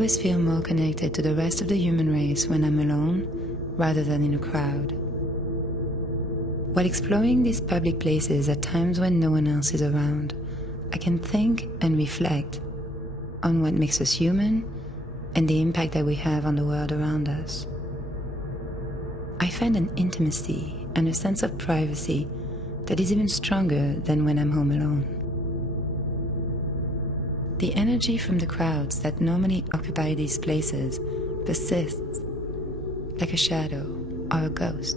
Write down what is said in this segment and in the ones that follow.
always feel more connected to the rest of the human race when I'm alone rather than in a crowd. While exploring these public places at times when no one else is around, I can think and reflect on what makes us human and the impact that we have on the world around us. I find an intimacy and a sense of privacy that is even stronger than when I'm home alone. The energy from the crowds that normally occupy these places persists, like a shadow or a ghost,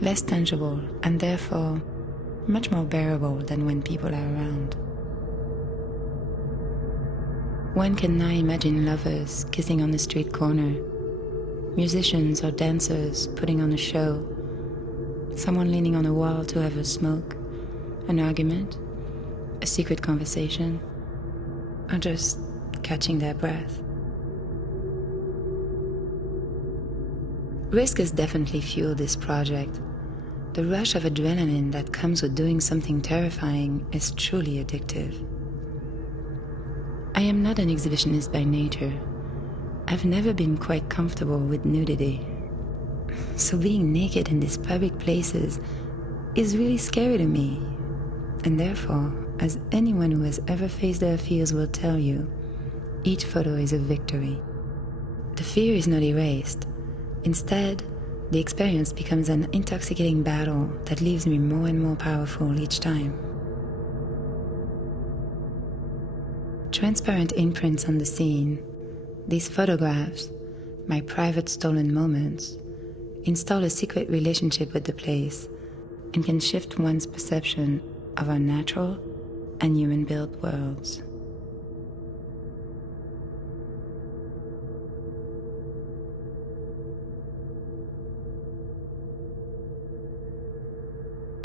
less tangible and therefore much more bearable than when people are around. One can now imagine lovers kissing on the street corner, musicians or dancers putting on a show, someone leaning on a wall to have a smoke, an argument, a secret conversation, or just catching their breath. Risk has definitely fueled this project. The rush of adrenaline that comes with doing something terrifying is truly addictive. I am not an exhibitionist by nature. I've never been quite comfortable with nudity. So being naked in these public places is really scary to me. And therefore, as anyone who has ever faced their fears will tell you, each photo is a victory. The fear is not erased. Instead, the experience becomes an intoxicating battle that leaves me more and more powerful each time. Transparent imprints on the scene, these photographs, my private stolen moments, install a secret relationship with the place and can shift one's perception of our natural and human-built worlds.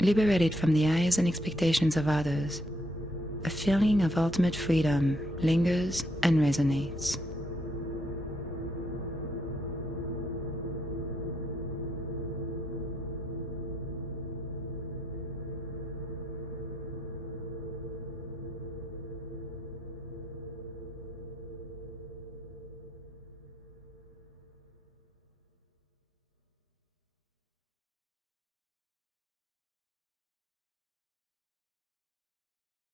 Liberated from the eyes and expectations of others, a feeling of ultimate freedom lingers and resonates.